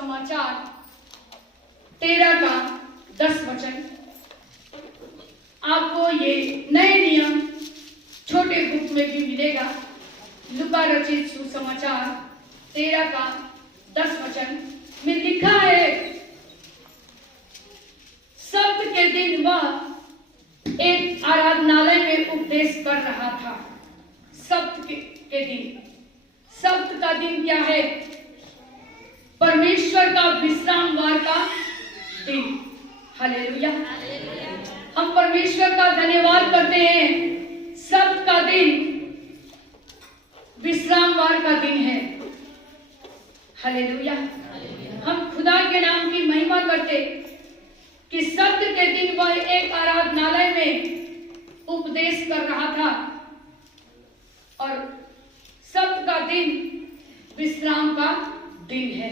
सुसमाचार 13 का 10 वचन। आपको ये नए नियम छोटे बुक में भी मिलेगा। लूका रचित सुसमाचार 13 का 10 वचन में लिखा है, सब्त के दिन वह एक आराधनालय में उपदेश कर रहा था। सब्त के दिन, सब्त का दिन क्या है? परमेश्वर का विश्रामवार का दिन। हालेलुया। हम परमेश्वर का धन्यवाद करते हैं। सब्त का दिन विश्रामवार का दिन है। हालेलुया। हम खुदा के नाम की महिमा करते कि सब्त के दिन वह एक आराधनालय में उपदेश कर रहा था और सब्त का दिन विश्राम का दिन है।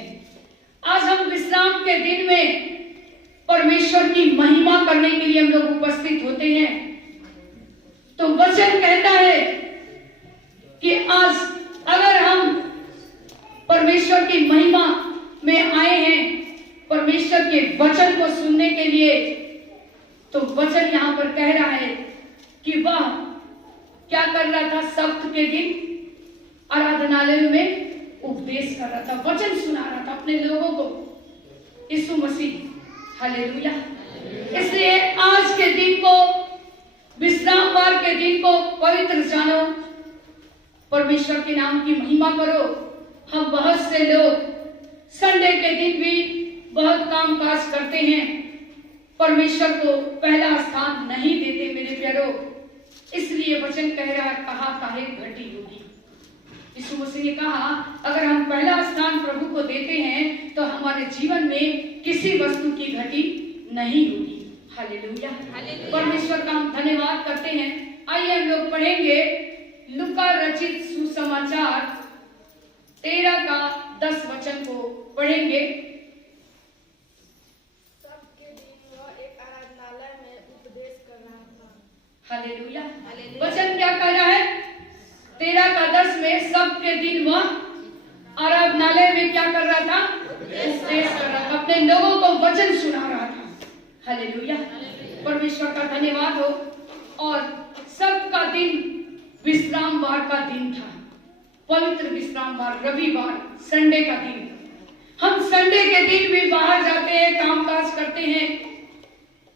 आज हम विश्राम के दिन में परमेश्वर की महिमा करने के लिए हम लोग उपस्थित होते हैं। तो वचन कहता है कि आज अगर हम परमेश्वर की महिमा में आए हैं, परमेश्वर के वचन को सुनने के लिए, तो वचन यहाँ पर कह रहा है कि वह क्या कर रहा था? सब्त के दिन आराधनालय में उपदेश कर रहा था, वचन सुना रहा था अपने लोगों को। यीशु मसीह। हालेलुया। इसलिए आज के दिन को, विश्रामवार के दिन को पवित्र जानो, परमेश्वर के नाम की महिमा करो। हम बहुत से लोग संडे के दिन भी बहुत काम काज करते हैं, परमेश्वर को पहला स्थान नहीं देते मेरे प्यारो। इसलिए वचन कह रहा है, कहा काहे घटी होगी। यीशु मसीह ने कहा अगर हम पहला स्थान प्रभु को देते हैं तो हमारे जीवन में किसी वस्तु की घटी नहीं होगी। हालेलुया। परमेश्वर का हम धन्यवाद करते हैं। आइए हम लोग पढ़ेंगे लूका रचित सुसमाचार 13 का 10 वचन को पढ़ेंगे। सबके दिन वह एक आराधनालय में उपदेश कर रहा था। हालेलुया। वचन क्या कह रहा है? 13 का 10 में सबके दिन वह आराधनालय में क्या कर रहा था? उपदेश कर रहा था, अपने लोगों को वचन सुना रहा था। हालेलुया। परमेश्वर का धन्यवाद हो। और सबका दिन विश्रामवार का दिन था, पवित्र विश्रामवार, रविवार, संडे का दिन। हम संडे के दिन भी बाहर जाते हैं, कामकाज करते हैं,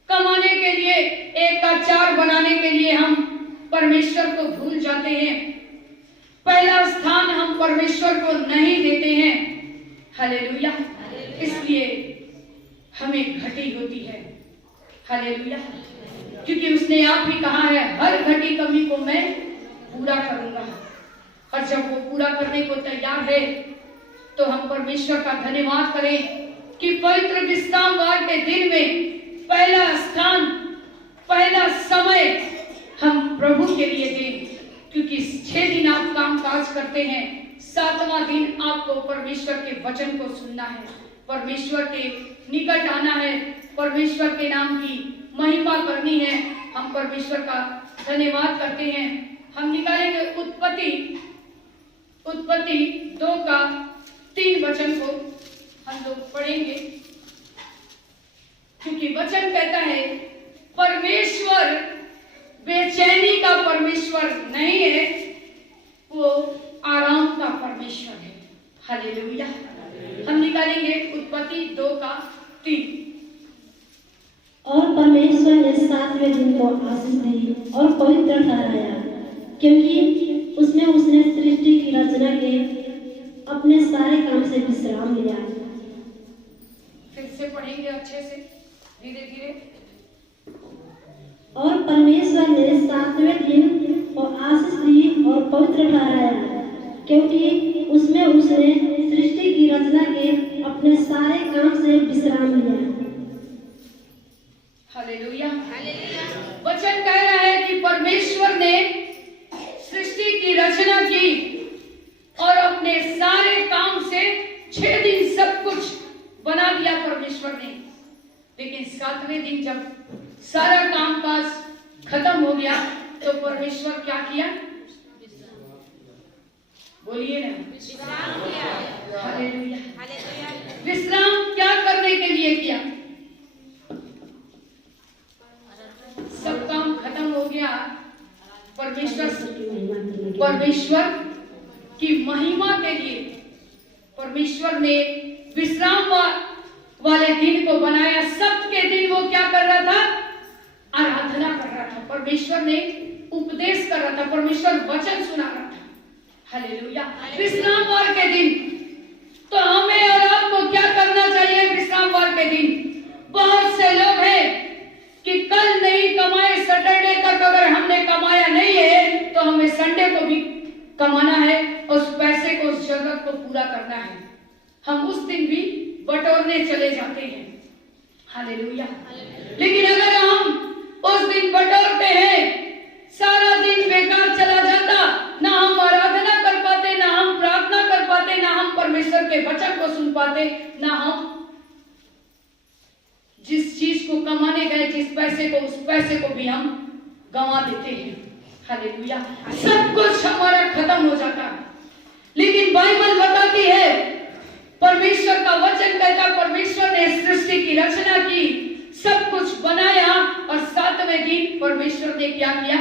कमाने के लिए, एक का चार बनाने के लिए हम परमेश्वर को भूल जाते हैं। पहला स्थान हम परमेश्वर को नहीं देते हैं। हालेलुया। इसलिए हमें घटी होती है। हालेलुया। क्योंकि उसने आप ही कहा है, हर घटी कमी को मैं पूरा करूंगा। और जब वो पूरा करने को तैयार है तो हम परमेश्वर का धन्यवाद करें कि पवित्र विश्रामवार के दिन में पहला स्थान, पहला समय हम प्रभु के लिए दें। क्योंकि 6 दिन आप काम काज करते हैं, 7वां दिन आपको परमेश्वर के वचन को सुनना है, परमेश्वर के निकट आना है, परमेश्वर के नाम की महिमा करनी है। हम परमेश्वर का धन्यवाद करते हैं। हम निकालेंगे उत्पत्ति 2 का 3 वचन को हम लोग पढ़ेंगे। क्योंकि वचन कहता है परमेश्वर बेचैनी का परमेश्वर नहीं है, वो आराम का परमेश्वर है। हालेलुया। हम निकालेंगे उत्पत्ति 2 का 3। और परमेश्वर ने 7वें दिन को आशीष दी और पवित्र ठहराया, क्योंकि उसमें उसने सृष्टि की रचना के अपने सारे काम से विश्राम लिया। फिर से पढ़ेंगे अच्छे से, धीरे धीरे। और परमेश्वर ने 7वें दिन को आशीष दी और पवित्र ठहराया, क्योंकि उसमें उसने सृष्टि की रचना के अपने सारे काम से विश्राम लिया। हालेलुया। वचन कह रहा है कि परमेश्वर ने सृष्टि की रचना की और अपने सारे काम से 6 दिन सब कुछ बना दिया परमेश्वर ने। लेकिन 7वें दिन जब सारा काम काज खत्म हो गया तो परमेश्वर क्या किया? बोलिए ना, विश्राम किया। हालेलुया। विश्राम लिए किया? सब काम खत्म हो गया, परमेश्वर की महिमा के लिए परमेश्वर ने विश्राम वाले दिन को बनाया। सप्त के दिन वो क्या कर रहा था? आराधना कर रहा था, परमेश्वर ने उपदेश कर रहा था, परमेश्वर वचन सुना रहा था। हालेलुया। विश्राम वार के दिन तो हमें और आपको क्या करना चाहिए? विश्राम वार के दिन बहुत से लोग हैं कि कल नहीं कमाए, सैटरडे तक अगर हमने कमाया नहीं है तो हमें संडे को भी कमाना है, उस पैसे को, उस जरूरत को पूरा करना है। हम उस दिन भी बटोरने चले जाते हैं। हालेलुया। लेकिन अगर हम उस दिन बटोरते हैं, सारा दिन बेकार चला जाता, ना हम आराधना कर पाते, ना हम प्रार्थना कर पाते, ना हम परमेश्वर के वचन को सुन पाते, ना हम जिस चीज को कमाने गए, जिस पैसे को, उस पैसे को भी हम गंवा देते हैं। हालेलुया। सब कुछ हमारा खत्म हो जाता है। लेकिन बाइबल बताती है, परमेश्वर का वचन कहता, परमेश्वर ने सृष्टि की रचना की, सब कुछ बनाया और सातवें दिन परमेश्वर ने क्या किया?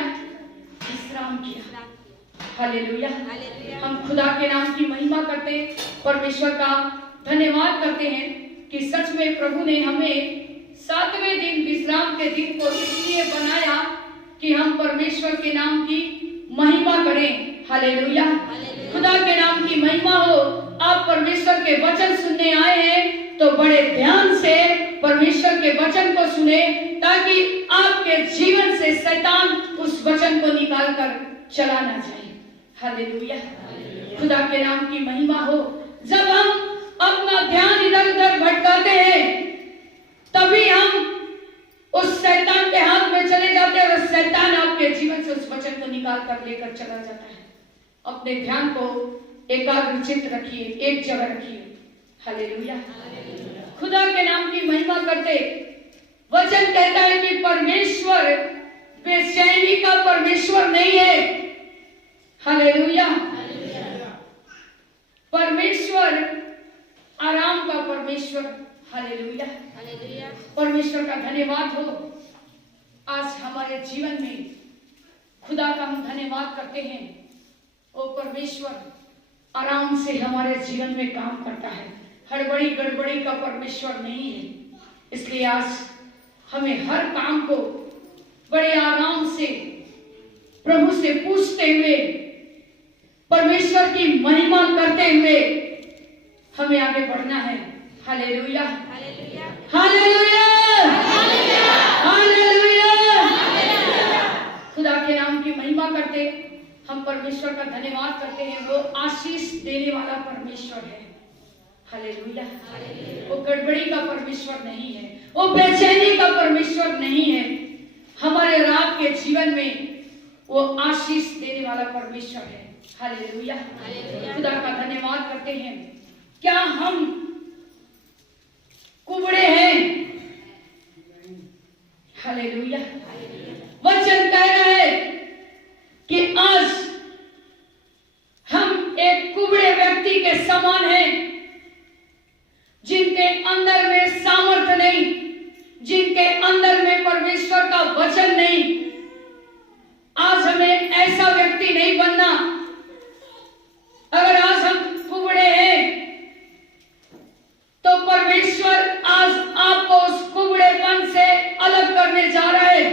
विश्राम किया। हालेलुया। हम खुदा के नाम की महिमा करते, परमेश्वर का धन्यवाद करते हैं कि सच में प्रभु ने हमें सातवें दिन, विश्राम के दिन को इसलिए बनाया कि हम परमेश्वर के नाम की महिमा करें। हालेलुया। खुदा के नाम की महिमा हो। आप परमेश्वर के वचन सुनने आए हैं तो बड़े ध्यान से परमेश्वर के वचन को सुने, ताकि आपके जीवन से शैतान उस वचन को निकाल कर चला ना जाए। हालेलुया। खुदा के नाम की महिमा हो। जब हम अपना ध्यान इधर उधर भटकाते हैं, तभी हम उस शैतान के हाथ में चले जाते हैं और शैतान आपके जीवन से उस वचन को निकाल कर लेकर चला जाता है। अपने ध्यान को एकाग्रचित्त रखिए, एक जगह रखिए। हालेलुया। खुदा के नाम की महिमा करते, वचन कहता है कि परमेश्वर बेचैनी का परमेश्वर नहीं है। हालेलुया। परमेश्वर आराम का परमेश्वर। हालेलुया। परमेश्वर का धन्यवाद हो। आज हमारे जीवन में खुदा का हम धन्यवाद करते हैं। ओ परमेश्वर आराम से हमारे जीवन में काम करता है, हड़बड़ी गड़बड़ी का परमेश्वर नहीं है। इसलिए आज हमें हर काम को बड़े आराम से प्रभु से पूछते हुए, परमेश्वर की महिमा करते हुए हमें आगे बढ़ना है। हालेलुया। हालेलुया। हालेलुया। खुदा के नाम की महिमा करते हम परमेश्वर का धन्यवाद करते हैं। वो आशीष देने वाला परमेश्वर है। हालेलुया। वो गड़बड़ी का परमेश्वर नहीं है, वो बेचैनी का परमेश्वर नहीं है। हमारे रात के जीवन में वो आशीष देने वाला परमेश्वर है। हालेलुया। खुदा का धन्यवाद करते हैं। क्या हम कुबड़े हैं? हालेलुया। वचन कह रहा है कि आज हम एक कुबड़े व्यक्ति के समान हैं, जिनके अंदर में सामर्थ्य नहीं, जिनके अंदर में परमेश्वर का वचन नहीं। आज हमें ऐसा व्यक्ति नहीं बनना। अगर आज हम कुबड़े हैं तो परमेश्वर आज आपको उस कुबड़ेपन से अलग करने जा रहा है।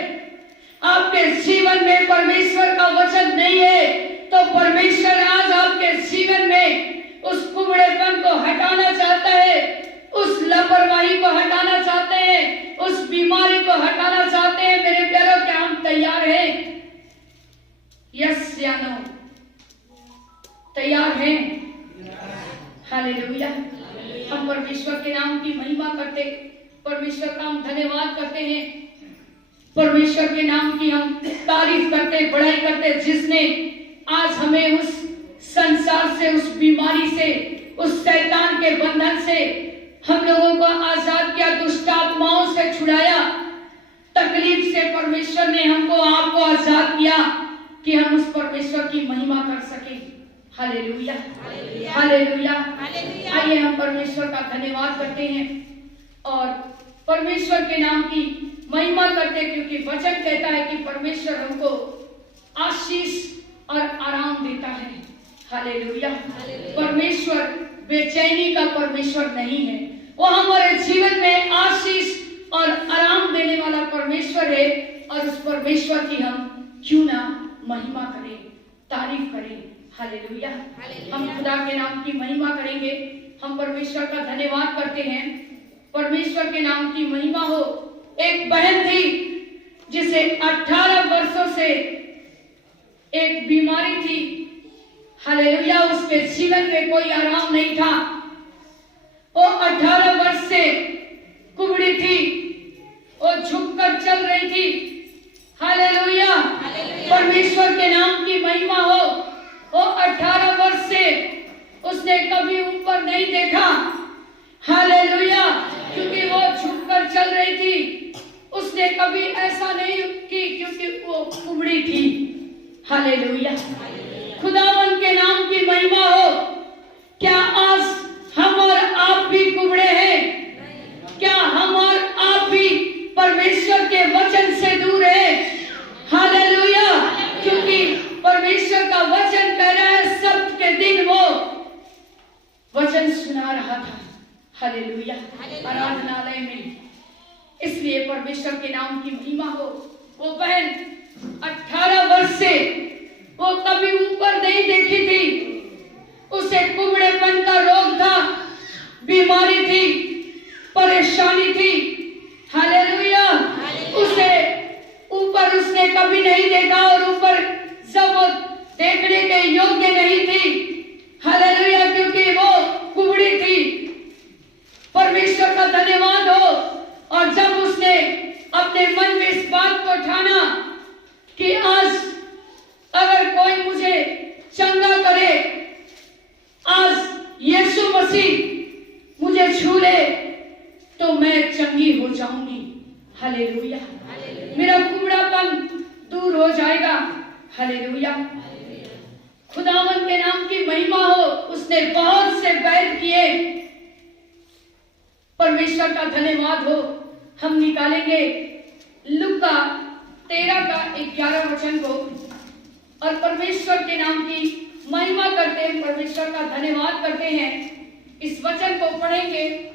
आपके जीवन में परमेश्वर का वचन नहीं है तो परमेश्वर आज आपके जीवन में उस कुबड़ेपन को हटाना चाहता है, उस लापरवाही को हटाना चाहते हैं, उस बीमारी को हटाना चाहते हैं। मेरे प्यारों, क्या हम तैयार हैं? यस या नो? तैयार हैं? हालेलुया। हम परमेश्वर के नाम की महिमा करते, परमेश्वर का हम धन्यवाद करते हैं, परमेश्वर के नाम की हम तारीफ करते, बड़ाई करते, जिसने आज हमें उस संसार से, उस बीमारी से, उस शैतान के बंधन से हम लोगों को आजाद किया, दुष्ट आत्माओं से छुड़ाया। तकलीफ से परमेश्वर ने हमको, आपको आजाद किया कि हम उस परमेश्वर की महिमा कर सकें। हालेलुया। हालेलुया। आइए हम परमेश्वर का धन्यवाद करते हैं और परमेश्वर के नाम की महिमा करते, क्योंकि वचन कहता है कि परमेश्वर हमको आशीष और आराम देता है। हालेलुया। परमेश्वर बेचैनी का परमेश्वर नहीं है, वो हमारे जीवन में आशीष और आराम देने वाला परमेश्वर है। और उस परमेश्वर की हम क्यों ना महिमा करें, तारीफ करें। हालेलुया। हम खुदा के नाम की महिमा करेंगे, हम परमेश्वर का धन्यवाद करते हैं। परमेश्वर के नाम की महिमा हो। एक बहन थी जिसे 18 वर्षों से एक बीमारी थी। हालेलुया। उसके जीवन में कोई आराम नहीं था। वो 18 वर्ष से कुबड़ी थी, वो झुककर चल रही थी। हालेलुया। परमेश्वर के नाम की महिमा हो। वो 18 वर्ष से उसने कभी ऊपर नहीं देखा। हालेलुया। क्योंकि वो झुककर चल रही थी। उसने कभी ऐसा नहीं की क्योंकि वो कुबड़ी थी। हालेलुया। खुदावन के नाम की महिमा हो। क्या आज हम और आप भी कुबड़े हैं? क्या हम और आप भी परमेश्वर के वचन से दूर है? हालेलुया। क्योंकि परमेश्वर का वचन कह रहा है, सब्त के दिन वो वचन सुना रहा था। हालेलुया। आराधनालय में। इसलिए परमेश्वर के नाम की महिमा हो। वो बहन 18 वर्ष से वो कभी ऊपर नहीं देखी थी। उसे कुबड़ेपन का रोग था, बीमारी थी, परेशानी थी। हालेलुया। उसे ऊपर उसने कभी नहीं देखा और ऊपर जब वो देखने के योग्य नहीं थी। हालेलुया। क्योंकि वो कुबड़ी थी। परमेश्वर का धन्यवाद हो। और जब उसने अपने मन में इस बात को ठाना कि आज अगर कोई मुझे चंगा करे, आज यीशु मसीह मुझे छू ले तो मैं चंगी हो जाऊंगी। हालेलुया। मेरा कुबड़ापन दूर हो जाएगा। हालेलुया। खुदावन के नाम की महिमा हो। उसने बहुत से बैर किए। परमेश्वर का धन्यवाद हो। हम निकालेंगे लूका 13 का 11 वचन को और परमेश्वर के नाम की महिमा करते हैं, परमेश्वर का धन्यवाद करते हैं। इस वचन को पढ़ेंगे।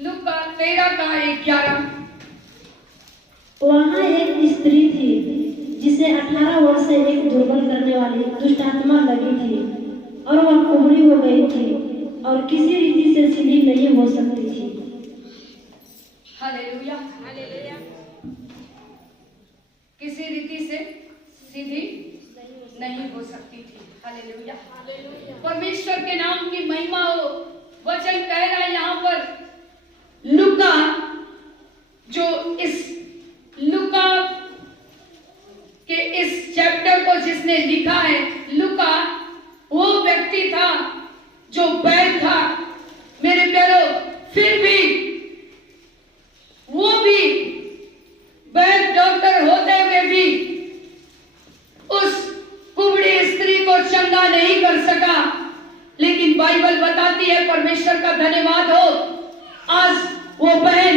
लूका 13 का 11। वहाँ एक स्त्री थी जिसे 18 वर्ष से एक दुर्बल करने वाली दुष्ट आत्मा लगी थी और वह कुबड़ी हो गई थी और किसी रीति से सीधी नहीं हो सकती थी। हालेलुया। किसी रीति से सीधी नहीं हो सकती थी। हालेलुया। परमेश्वर के नाम की महिमा हो। वचन कह रहा है यहाँ पर लूका, जो इस लूका के इस चैप्टर को जिसने लिखा है, लूका वो व्यक्ति था जो बैद था। मेरे प्यारो, फिर भी वो भी बैद डॉक्टर होते हुए भी उस कुबड़ी स्त्री को चंगा नहीं कर सका। लेकिन बाइबल बताती है, परमेश्वर का धन्यवाद हो, आज वो बहन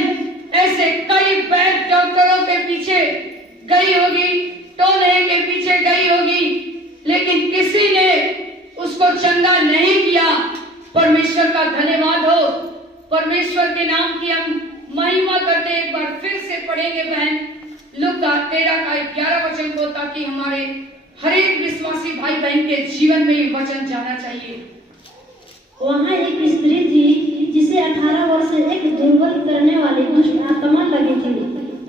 ऐसे कई बैद डॉक्टरों के पीछे गई होगी, टोने के पीछे गई होगी, लेकिन किसी ने उसको चंगा नहीं किया। परमेश्वर का धन्यवाद हो। परमेश्वर के नाम की हम महिमा करते। एक बार फिर से पढ़ेंगे बहन लूका 13 का 11 वचन को, ताकि हमारे हर एक विश्वासी भाई बहन के जीवन में ये वचन जाना चाहिए। वहाँ एक स्त्री थी जिसे 18 वर्ष से एक दुर्बल करने वाली दुष्ट आत्मा लगी थी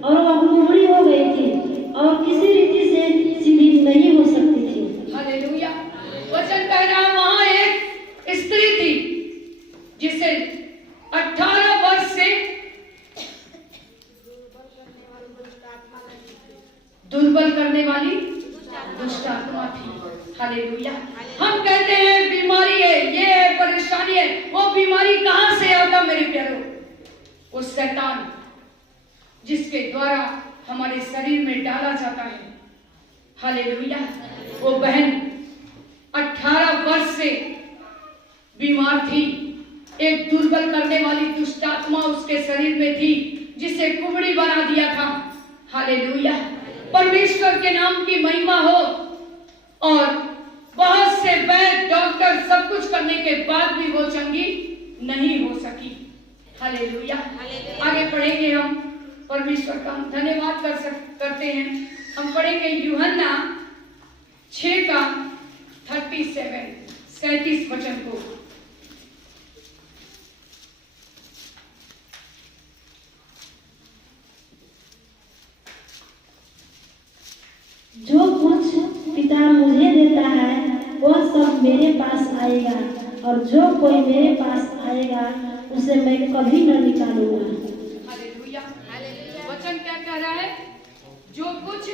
और वह कुबड़ी हो गई थी और किसी रीति से सीधी नहीं हो सकती थी। हालेलुया। वचन कह रहा है, वहाँ एक स्त्री थी जिसे 18 वर्ष से दुर्बल करने वाली दुष्ट आत्मा थी। हालेलुया। हम कहते हैं बीमारी है, ये है, परेशानी है। वो बीमारी कहां से आता मेरे प्यारो? वो शैतान जिसके द्वारा हमारे शरीर में डाला जाता है। हालेलुया। वो बहन 18 वर्ष से बीमार थी। एक दुर्बल करने वाली दुष्ट आत्मा उसके शरीर में थी, जिसे कुबड़ी बना दिया था। हालेलुया, परमेश्वर के नाम की महिमा हो। और बहुत से वैद्य डॉक्टर सब कुछ करने के बाद भी वो चंगी नहीं हो सकी। हालेलुया, आगे पढ़ेंगे हम। परमेश्वर का हम धन्यवाद करते हैं। हम पढ़ेंगे यूहन्ना 6 का 37 वचन को। जो कुछ पिता मुझे देता है वह सब मेरे पास आएगा, और जो कोई मेरे पास आएगा उसे मैं कभी न निकालूंगा। हालेलुया, वचन क्या कह रहा है? जो कुछ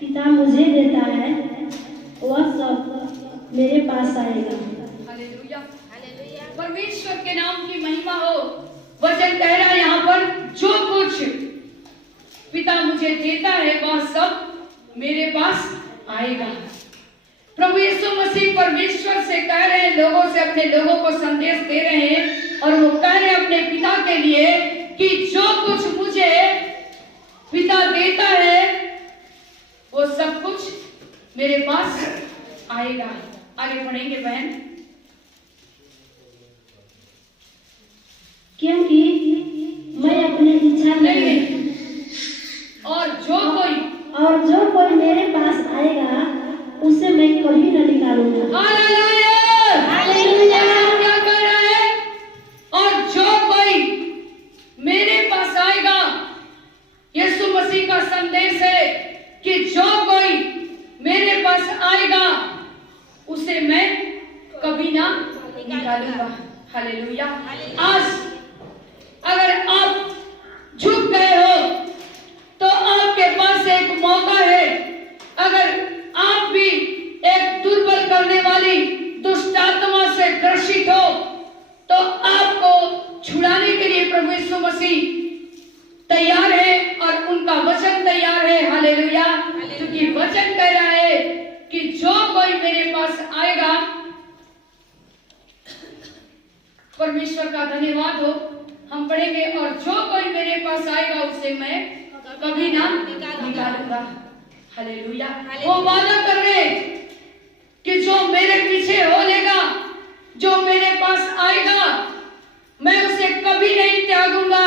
पिता मुझे देता है वह सब मेरे पास आएगा। हालेलुया, परमेश्वर के नाम की महिमा हो। वचन कह रहा है यहाँ पर, जो कुछ पिता मुझे देता है वह सब मेरे पास आएगा। प्रभु यीशु मसीह परमेश्वर से कह रहे हैं, लोगों से, अपने लोगों को संदेश दे रहे हैं, और वो कह रहे हैं अपने पिता के लिए कि जो कुछ मुझे पिता देता है वो सब कुछ मेरे पास आएगा। आगे पढ़ेंगे बहन। क्योंकि मैं अपनी इच्छा नहीं, और जो कोई मेरे पास आएगा उसे मैं कभी न निकालूंगा। हालेलुया, क्या कह रहा है? और जो कोई मेरे पास आएगा, यीशु मसीह का संदेश है कि जो कोई मेरे पास आएगा उसे मैं कभी ना निकालूंगा। हालेलुया। आज अगर आप झुक गए हो तो आपके पास एक मौका है। अगर आप भी एक दुर्बल करने वाली दुष्ट आत्मा से ग्रसित हो तो आपको छुड़ाने के लिए प्रभु यीशु मसीह तैयार है और उनका वचन तैयार है। हालेलुया, क्योंकि वचन कह रहा है कि जो कोई मेरे पास आएगा, परमेश्वर का धन्यवाद हो। हम पढ़ेंगे, और जो कोई मेरे पास आएगा उसे मैं कभी ना निकालूंगा। हालेलुया, वो वादा कर रहे कि जो मेरे पीछे हो लेगा, जो मेरे पास आएगा, मैं उसे कभी नहीं त्यागूंगा,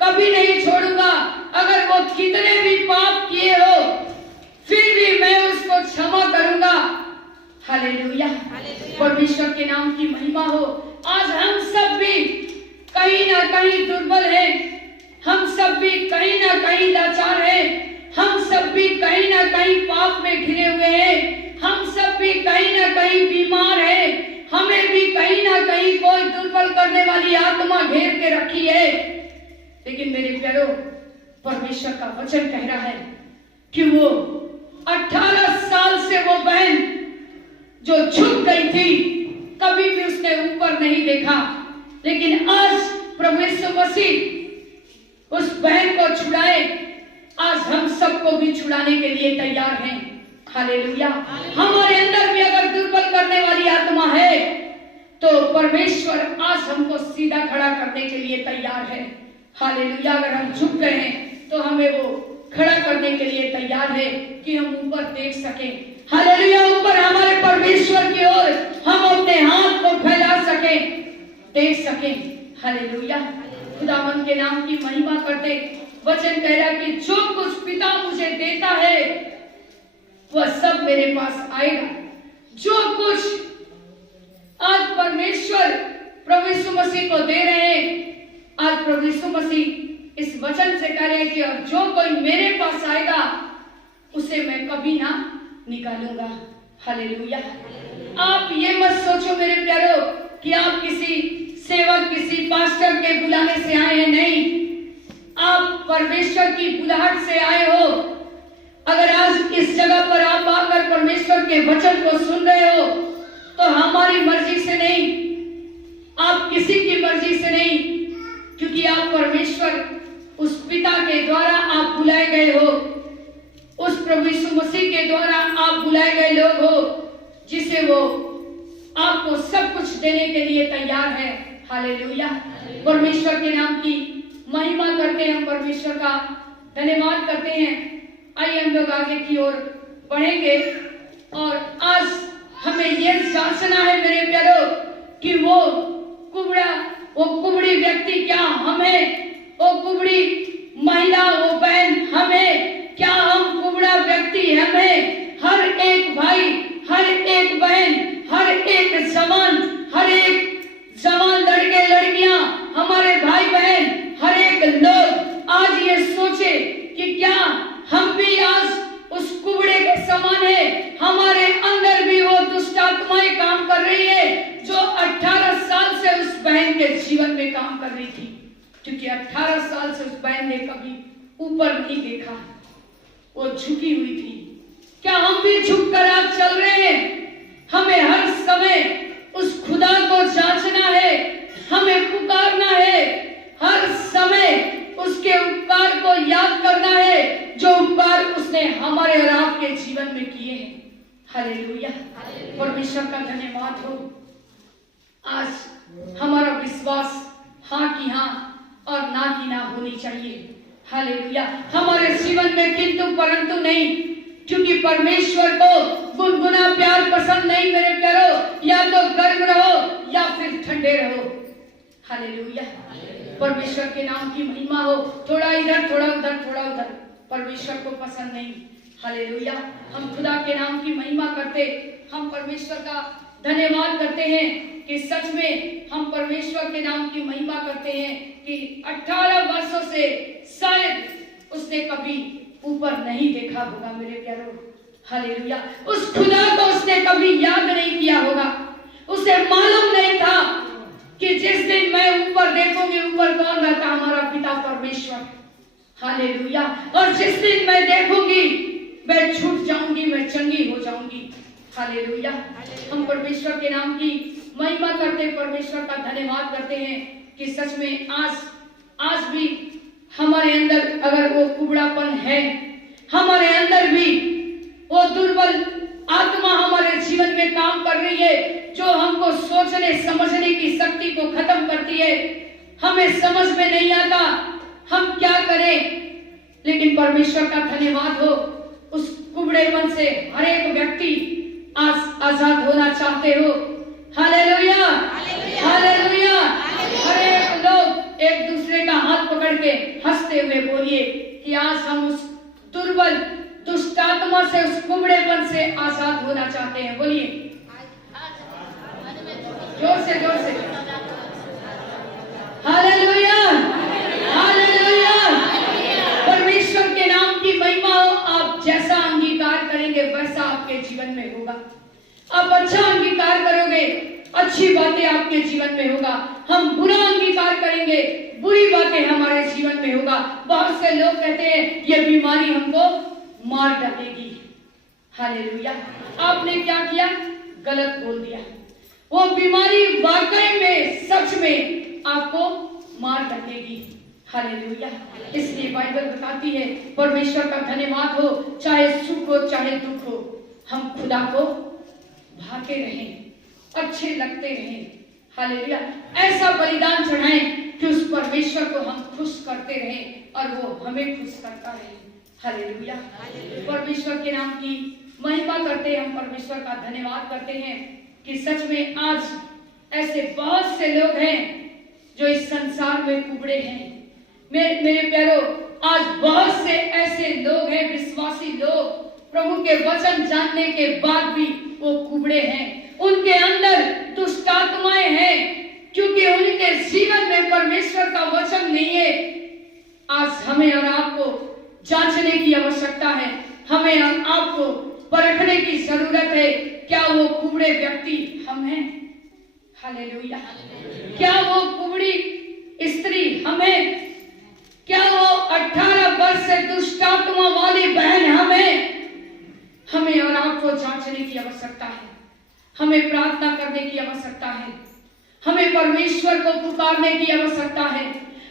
कभी नहीं छोड़ूंगा। अगर वो कितने भी पाप किए हो फिर भी मैं उसको क्षमा करूंगा। हालेलुया, परमेश्वर के नाम की महिमा हो। आज हम सब भी कहीं ना कहीं दुर्बल हैं, हम सब भी कहीं ना कहीं लाचार हैं, हम सब भी कहीं ना कहीं पाप में घिरे हुए हैं, हम सब भी कहीं ना कहीं बीमार हैं, हमें भी कहीं ना कहीं कोई दुर्बल करने वाली आत्मा घेर के रखी है। लेकिन मेरे प्यारो, परमेश्वर का वचन कह रहा है कि वो 18 साल से वो बहन जो झुक गई थी, कभी भी उसने ऊपर नहीं देखा, लेकिन आज प्रभु यीशु मसीह उस बहन को छुड़ाए। आज हम सबको भी छुड़ाने के लिए तैयार हैं। हालेलुया, हमारे अंदर भी अगर दुर्बल करने वाली आत्मा है तो परमेश्वर आज हमको सीधा खड़ा करने के लिए तैयार है। हालेलुया, अगर हम झुक गए हैं तो हमें वो खड़ा करने के लिए तैयार है कि हम ऊपर देख सकें। हालेलुया, ऊपर हमारे परमेश्वर की ओर हम अपने हाथ को फैला सकें, देख सकें। हालेलुया, खुदावंद के नाम की महिमा करते। वचन कह रहा कि जो कुछ पिता मुझे देता है वह सब मेरे पास आएगा। जो कुछ आज परमेश्वर प्रभु यीशु मसीह को दे रहे हैं, आज प्रभु यीशु मसीह इस वचन से कह रहे हैं कि और जो कोई मेरे पास आएगा उसे मैं कभी ना निकालूंगा। हालेलुया, आप ये मत सोचो मेरे प्यारो कि आप किसी सेवक, किसी पास्टर के बुलाने से आए हैं। नहीं, आप परमेश्वर की बुलाहट से आए हो। अगर आज इस जगह पर आप आकर परमेश्वर के वचन को सुन रहे हो तो हमारी मर्जी से नहीं, आप किसी की मर्जी से नहीं, क्योंकि आप परमेश्वर उस पिता के द्वारा आप बुलाए गए हो, उस प्रभु यीशु मसीह के द्वारा आप बुलाए गए लोग हो, जिसे वो आपको सब कुछ देने के लिए तैयार है। हालेलुया। परमेश्वर के नाम की महिमा करते हैं, हम परमेश्वर का धन्यवाद करते हैं। आइए हम लोग आगे की ओर बढ़ेंगे और आज हमें यह जांचना है मेरे प्यारो कि वो कुबड़ी व्यक्ति क्या हमें, वो कुबड़ी महिला, वो बहन हमें, क्या हम कुबड़ा व्यक्ति हमें, हर एक भाई, हर एक बहन, हर एक जवान लड़के लड़कियां, हमारे भाई बहन, हर एक लोग आज ये सोचे कि क्या हम भी आज उस कुबड़े के समान है, हमारे अंदर भी वो दुष्ट आत्माएं काम कर रही है जो 18 साल से उस बहन के जीवन में काम कर रही थी, क्योंकि 18 साल से उस बहन ने कभी ऊपर नहीं देखा, वो झुकी हुई थी। क्या हम भी झुककर आज चल रहे हैं? हमें हर समय उस खुदा को जांचना है, हमें पुकारना है, हर समय उसके उपकार को याद करना है जो उपकार उसने हमारे और आपके जीवन में किए हैं। हालेलुया। परमेश्वर का धन्यवाद हो। आज हमारा विश्वास हाँ की हाँ और ना की ना होनी चाहिए। हालेलुया। हमारे जीवन में किंतु परंतु नहीं, क्योंकि परमेश्वर को गुनगुना प्यार पसंद नहीं मेरे प्यारो, या तो गर्म रहो या फिर ठंडे रहो। हालेलुया। परमेश्वर के नाम की महिमा हो। थोड़ा इधर थोड़ा उधर थोड़ा उधर परमेश्वर को पसंद नहीं। हालेलुया। हम खुदा के नाम की महिमा करते, हम परमेश्वर का धन्यवाद करते हैं कि सच में हम परमेश्वर के नाम की महिमा करते हैं कि 18 वर्षों से शायद उसने कभी ऊपर नहीं देखा होगा मेरे प्यारो। हालेलुया। उस खुदा को उसने कभी याद नहीं किया होगा, उसे मालूम नहीं था कि जिस दिन मैं ऊपर देखूंगी, ऊपर कौन रहता? हमारा पिता परमेश्वर। हालेलुया। और जिस दिन मैं देखूंगी मैं छूट जाऊंगी, मैं चंगी हो जाऊंगी। हालेलुया। हम परमेश्वर के नाम की महिमा करते, परमेश्वर का धन्यवाद करते हैं कि सच में आज भी हमारे अंदर अगर वो कुबड़ापन है, हमारे अंदर भी वो दुर्बल आत्मा हमारे जीवन में काम कर रही है जो हमको सोचने समझने की शक्ति को खत्म करती है, हमें समझ में नहीं आता हम क्या करें। लेकिन परमेश्वर का धन्यवाद हो, उस कुबड़ेपन से हर एक व्यक्ति आज आजाद होना चाहते हो। हालेलुया। हालेलुया। हर एक लोग एक दूसरे का हाथ पकड़ के हंसते हुए बोलिए कि आज हम उस दुर्बल दुष्ट आत्मा से, उस कुबड़ेपन से आजाद होना चाहते हैं। बोलिए जोर से जोर से। हालेलुया। हालेलुया। परमेश्वर के नाम की महिमा हो। आप जैसा अंगीकार करेंगे वैसा आपके जीवन में होगा। आप अच्छा अंगीकार करोगे, अच्छी बातें आपके जीवन में होगा। हम बुरा अंगीकार करेंगे, बुरी बातें हमारे जीवन में होगा। बहुत से लोग कहते हैं ये बीमारी हमको मार डालेगी। हालेलुया। आपने क्या किया? गलत बोल दिया। वो बीमारी वाकई में सच में आपको मार डालेगी। हालेलुया। इसलिए बाइबल बताती है, परमेश्वर का धन्यवाद हो, चाहे सुख हो चाहे दुख हो, हम खुदा को भाते रहें, अच्छे लगते रहें। हालेलुया। ऐसा बलिदान चढ़ाएं कि उस परमेश्वर को हम खुश करते रहें और वो हमें खुश करता रहे। हालेलुया। परमेश्वर के नाम की महिमा करते हैं, हम परमेश्वर का धन्यवाद करते हैं कि सच में आज ऐसे बहुत से लोग हैं जो इस संसार में कुबड़े हैं। मेरे प्यारो, आज बहुत से ऐसे लोग हैं, विश्वासी लोग, प्रभु के वचन जानने के बाद भी वो कुबड़े हैं, उनके अंदर दुष्ट आत्माएं हैं, क्योंकि उनके जीवन में परमेश्वर का वचन नहीं है। आज हमें और आपको जांचने की आवश्यकता है, हमें और आपको परखने की जरूरत है। क्या वो कुबड़े व्यक्ति हम हैं? हालेलुया। क्या वो कुबड़ी स्त्री हम हैं? क्या वो 18 वर्ष से दुष्ट आत्मा वाली बहन हम हैं? हमें और आपको जांचने की आवश्यकता है, हमें प्रार्थना करने की आवश्यकता है, हमें परमेश्वर को पुकारने की आवश्यकता है,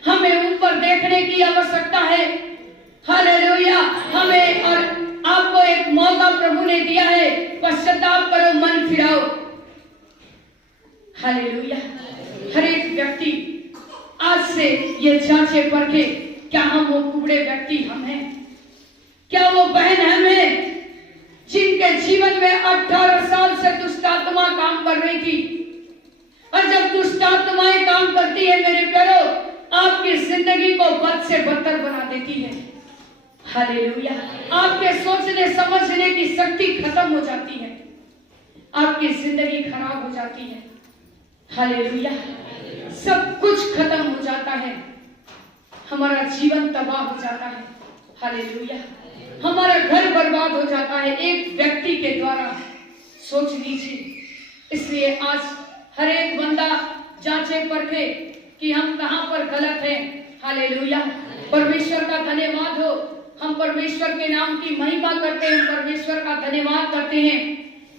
हमें ऊपर देखने की आवश्यकता है। हालेलुया। हमें और आपको एक मौका प्रभु ने दिया है, पश्चाताप करो, मन फिराओ। हालेलुया। हर एक व्यक्ति आज से ये जांचे परखे, क्या हम वो कुबड़े व्यक्ति हम हैं? क्या वो बहन हम हैं जिनके जीवन में 18 साल से दुष्ट आत्मा काम कर रही थी? और जब दुष्ट आत्माएं काम करती है मेरे प्यारो, आपकी जिंदगी को बद से बदतर बना देती है। हालेलुया। आपके सोचने समझने की शक्ति खत्म हो जाती है, आपकी जिंदगी खराब हो जाती है। हालेलुया। सब कुछ खत्म हो जाता है, हमारा जीवन तबाह हो जाता है। हालेलुया। हमारा घर बर्बाद हो जाता है एक व्यक्ति के द्वारा। सोच लीजिए। इसलिए आज हर एक बंदा जांचे परखे कि हम कहां पर गलत हैं। हालेलुया। परमेश्वर का धन्यवाद हो, हम परमेश्वर के नाम की महिमा करते हैं, परमेश्वर का धन्यवाद करते हैं।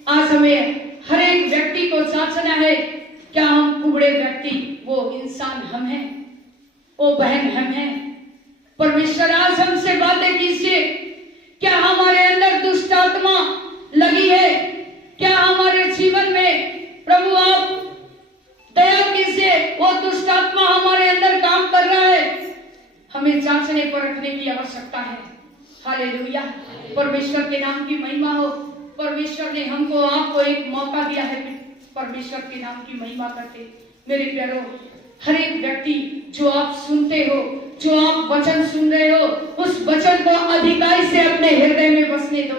आज हमें हर एक व्यक्ति को जांचना है, क्या हम कुबड़े व्यक्ति, वो इंसान हम हैं, वो बहन हम हैं? परमेश्वर आज हमसे बातें कीजिए, क्या हमारे अंदर दुष्ट आत्मा लगी है? क्या हमारे जीवन में प्रभु आप दया कीजिए, वो दुष्ट आत्मा हमारे अंदर काम कर रहा है? हमें जांचने पर रखने की आवश्यकता है। हालेलुया। परमेश्वर के नाम की महिमा हो। परमेश्वर ने हमको आपको एक मौका दिया है परमेश्वर के नाम की महिमा करते। मेरे प्यारो, हर एक व्यक्ति जो आप सुनते हो, जो आप वचन सुन रहे हो, उस वचन को अधिकारी से अपने हृदय में बसने दो।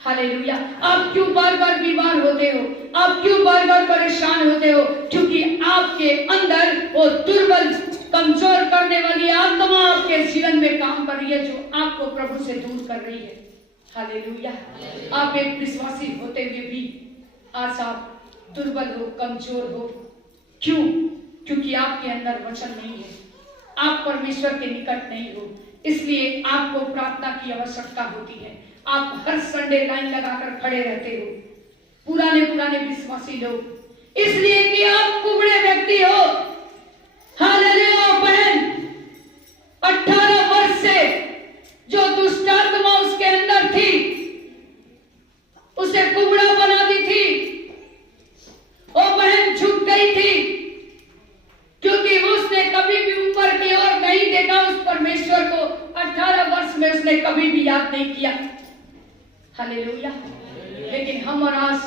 हालेलुया। आप क्यों बार बार बीमार होते हो? आप क्यों बार बार परेशान होते हो? क्योंकि आपके अंदर वो दुर्बल, कमजोर करने वाली आत्मा आपके जीवन में काम कर रही है, जो आपको प्रभु से दूर कर रही है। हालेलुया। आप एक विश्वासी होते हुए भी आज आप दुर्बल हो, कमजोर हो। क्यों? क्योंकि आपके अंदर वचन नहीं है, आप परमेश्वर के निकट नहीं हो। इसलिए आपको प्रार्थना की आवश्यकता होती है। आप हर संडे लाइन लगाकर खड़े रहते हो, पुराने विश्वासी लोग, इसलिए कि आप कुबड़े व्यक्ति हो। हालेलुया। बहन 18 वर्ष से जो दुष्ट आत्मा उसके अंदर थी, उसे कुबड़ा बना दी थी। वो बहन झुक गई थी क्योंकि उसने कभी भी ऊपर की ओर नहीं देखा। उस परमेश्वर को 18 वर्ष में उसने कभी भी याद नहीं किया। हालेलुया। लेकिन हम और आज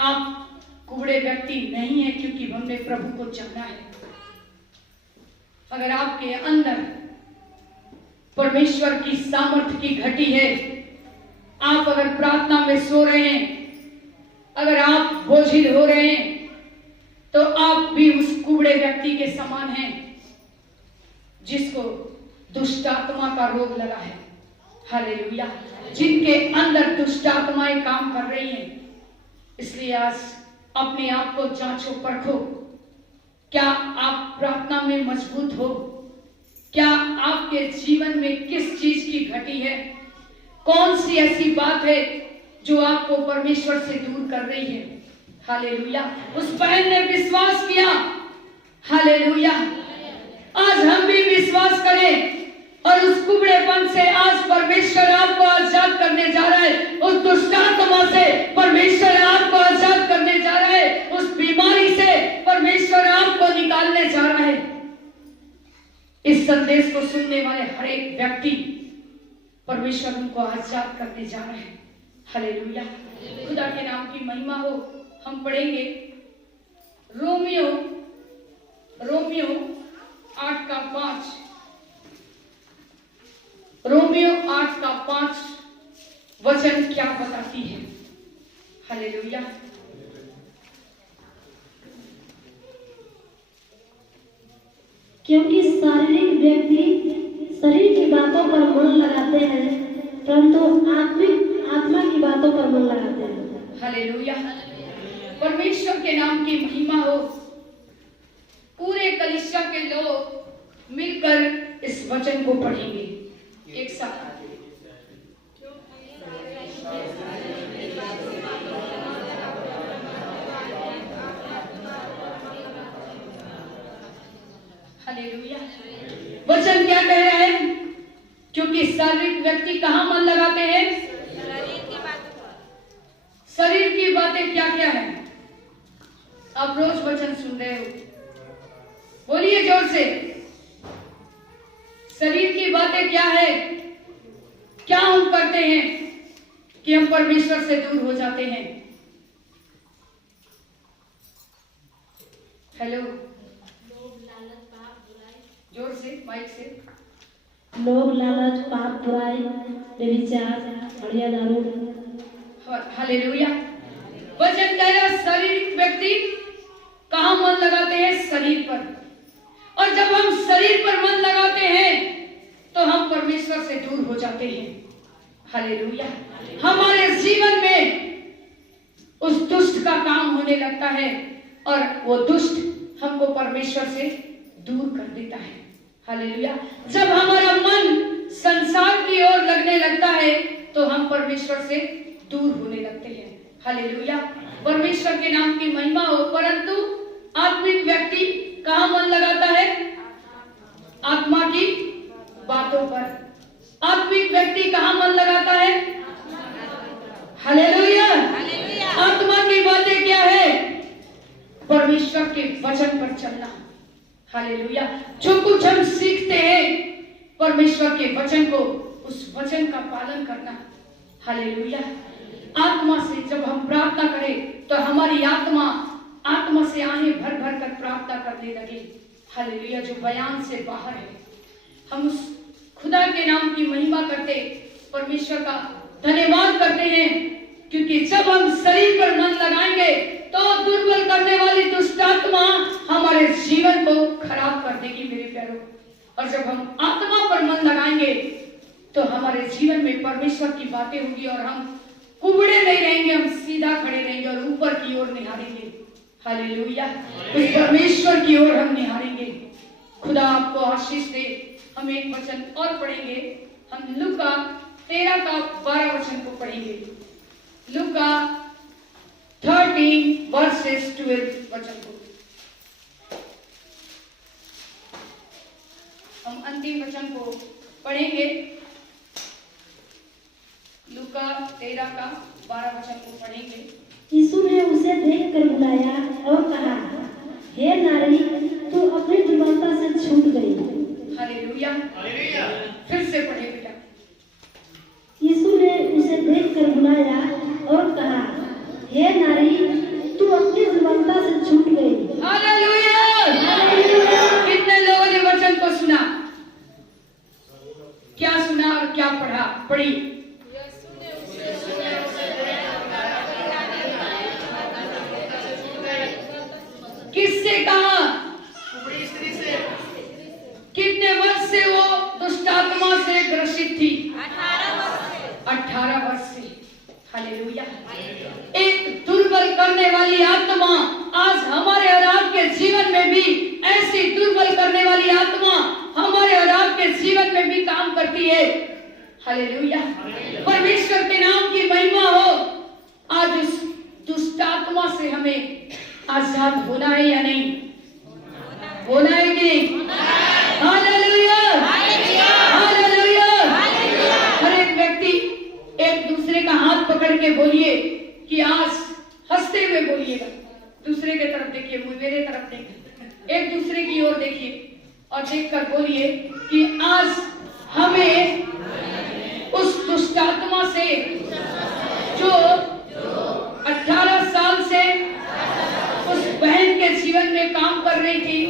आप कुबड़े व्यक्ति नहीं है, क्योंकि हमने प्रभु को जाना है। अगर आपके अंदर परमेश्वर की सामर्थ्य की घटी है, आप अगर प्रार्थना में सो रहे हैं, अगर आप बोझिल हो रहे हैं, तो आप भी उस कुबड़े व्यक्ति के समान हैं जिसको दुष्ट आत्मा का रोग लगा है। हालेलुया। जिनके अंदर दुष्ट आत्माएं काम कर रही हैं। इसलिए आज अपने आप को जांचो परखो, क्या आप प्रार्थना में मजबूत हो? क्या आपके जीवन में किस चीज की घटी है? कौन सी ऐसी बात है जो आपको परमेश्वर से दूर कर रही है? हालेलुया। उस बहन ने विश्वास किया। हालेलुया। आज हम भी विश्वास करें और उस कुबड़ेपन से आज परमेश्वर आपको आजाद करने जा रहा है। उस दुष्ट आत्मा से परमेश्वर आपको आजाद करने जा रहा है। उस बीमारी से परमेश्वर आपको निकालने जा रहा है। इस संदेश को सुनने वाले हर एक व्यक्ति परमेश्वर उनको आजाद करने जा रहा है। हालेलुया। खुदा के नाम की महिमा हो। हम पढ़ेंगे रोमियो 8:5। रोमियो 8:5 वचन क्या बताती है? हालेलुया। क्योंकि शारीरिक व्यक्ति शरीर की बातों पर मन लगाते हैं, परंतु आत्मा की बातों पर मन लगाते हैं। हालेलुया। परमेश्वर के नाम की महिमा हो। पूरे कलीसिया के लोग मिलकर इस वचन को पढ़ेंगे एक साथ। हालेलुया। वचन क्या कह रहा है? क्योंकि शारीरिक व्यक्ति कहाँ मन लगाते हैं? शरीर की बातें क्या क्या है? आप रोज वचन सुन रहे हो, बोलिए जोर से। शरीर की बातें क्या है, क्या हम करते हैं कि हम परमेश्वर से दूर हो जाते हैं? हेलो, जोर से, माइक से। लोभ, लालच, पाप, बुराई, व्यभिचार, हड़िया, दारू। हालेलुया। वचन कह रहा शारीरिक व्यक्ति कहाँ मन लगाते हैं? शरीर पर। और जब हम शरीर पर मन लगाते हैं तो हम परमेश्वर से दूर हो जाते हैं। हालेलुया। हमारे जीवन में उस दुष्ट का काम होने लगता है और वो दुष्ट हमको परमेश्वर से दूर कर देता है। हालेलुया। जब हमारा मन संसार की ओर लगने लगता है तो हम परमेश्वर से दूर होने लगते हैं। हालेलुया। परमेश्वर के नाम की महिमा हो। परंतु आत्मिक व्यक्ति कहाँ मन लगाता है? आत्मा की बातों पर। आत्मिक व्यक्ति कहाँ मन लगाता है? हालेलुया। आत्मा की बातें क्या है? परमेश्वर के वचन पर चलना। हालेलुया। जो कुछ हम सीखते हैं परमेश्वर के वचन को, उस वचन का पालन करना। हालेलुया। आत्मा से जब हम प्रार्थना करें तो हमारी आत्मा से आहें भर भर कर प्रार्थना करने लगे। हालेलुया। जो बयान से बाहर है, हम उस खुदा के नाम की महिमा करते, परमेश्वर का धन्यवाद करते हैं, क्योंकि जब हम शरीर पर मन लगाएंगे तो दुर्बल करने वाली दुष्ट आत्मा हमारे जीवन को खराब कर देगी मेरे प्यारों। और जब हम आत्मा पर मन लगाएंगे तो हमारे जीवन में परमेश्वर की बातें होगी और हम कुबड़े नहीं रहेंगे, हम सीधा खड़े रहेंगे और ऊपर की ओर निहारेंगे। हालेलुया। उस परमेश्वर की ओर हम निहारेंगे। खुदा आपको आशीष दे। हम एक वचन और पढ़ेंगे। हम लूका 13 का 12 वचन को पढ़ेंगे। लूका 13 वर्सेस 12 वचन को हम अंतिम वचन को पढ़ेंगे। लूका 13 का 12 वचन को पढ़ेंगे। यीशु ने उसे देखकर बुलाया और कहा, हे नारी, तू अपनी दुर्बलता से छूट गई। हालेलुया। फिर से पढ़े बेटा। यीशु ने उसे देखकर बुलाया और कहा, हे नारी, तू अपनी दुर्बलता से छूट गई। हालेलुया। कितने लोगों ने वचन को सुना? क्या सुना और क्या पढ़ा? पढ़ी। किससे कहा? कितने वर्ष से वो दुष्ट आत्मा से ग्रसित थी? 18 वर्ष से। हालेलुया। एक दुर्बल करने वाली आत्मा आज हमारे और आपके जीवन में भी, ऐसी दुर्बल करने वाली आत्मा हमारे और आपके जीवन में भी काम करती है। हालेलुया। परमेश्वर के नाम की महिमा हो। आज उस दुष्ट आत्मा से हमें आजाद होना है या नहीं? होना है कि? हालेलुया। हालेलुया। हर एक व्यक्ति एक दूसरे का हाथ पकड़ के बोलिए कि आज, हंसते हुए बोलिएगा। दूसरे के तरफ देखिए, मेरे तरफ देखिए, एक दूसरे की ओर देखिए और देखकर बोलिए कि आज हमें उस दुष्ट आत्मा से जो 18 साल से उस बहन के जीवन में काम कर रही थी,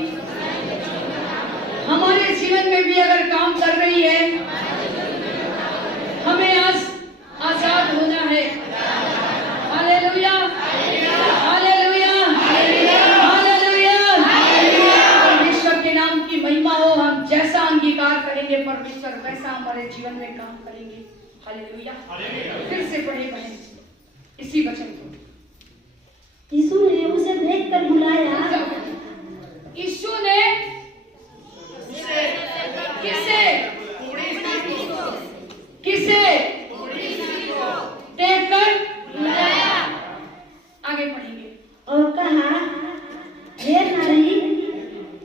हमारे जीवन में भी अगर काम कर रही है, हमें आज आजाद होना है। हालेलुया। हालेलुया। हालेलुया। परमेश्वर के नाम की महिमा हो। हम जैसा अंगीकार करेंगे परमेश्वर वैसा हमारे जीवन में काम करेंगे। हालेलुया। फिर से पढ़े बहन इसी वचन को। यीशु ने उसे देखकर बुलाया। यीशु ने किसे? किसे देखकर बुलाया? आगे पढ़ेंगे। और कहा, हे नारी,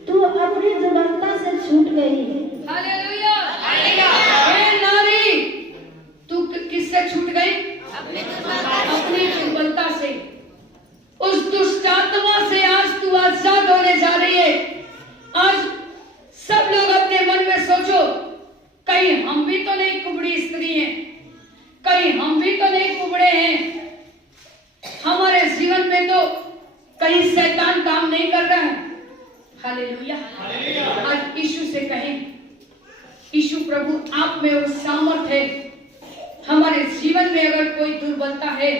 तू अपनी दुर्बलता से छूट गई। हालेलुया। हे नारी, तू किससे छूट गई? अपनी दुर्बलता से। उस दुष्ट आत्मा से आज हालेलुया। आज यीशु से कहें, यीशु प्रभु आप में वो सामर्थ है, हमारे जीवन में अगर कोई दुर्बलता है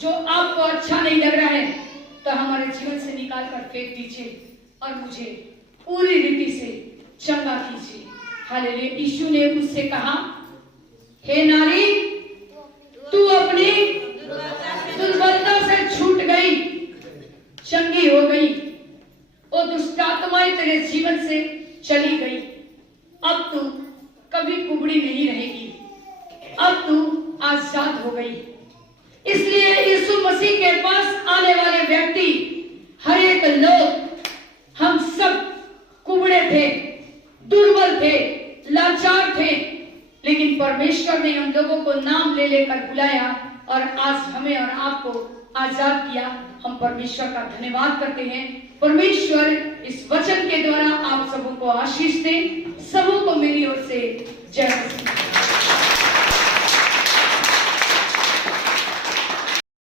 जो आपको अच्छा नहीं लग रहा है तो हमारे जीवन से निकाल कर फेंक दीजिए और मुझे पूरी रीति से चंगा कीजिए। हालेलुया। यीशु ने उससे कहा, हे नारी, तू अपनी दुर्बलता से छूट गई, चंगी हो गई, वो दुष्ट आत्माएं तेरे जीवन से चली गई। अब तू कभी कुबड़ी नहीं रहेगी, अब तू आजाद हो गई। इसलिए यीशु मसीह के पास आने वाले व्यक्ति, हर एक लोग, हम सब कुबड़े थे, दुर्बल थे, लाचार थे, लेकिन परमेश्वर ने हम लोगों को नाम ले लेकर बुलाया और आज हमें और आपको आजाद किया। हम परमेश्वर का धन्यवाद करते हैं। परमेश्वर इस वचन के द्वारा आप सबों को आशीष दे। सबों को मेरी ओर से जय।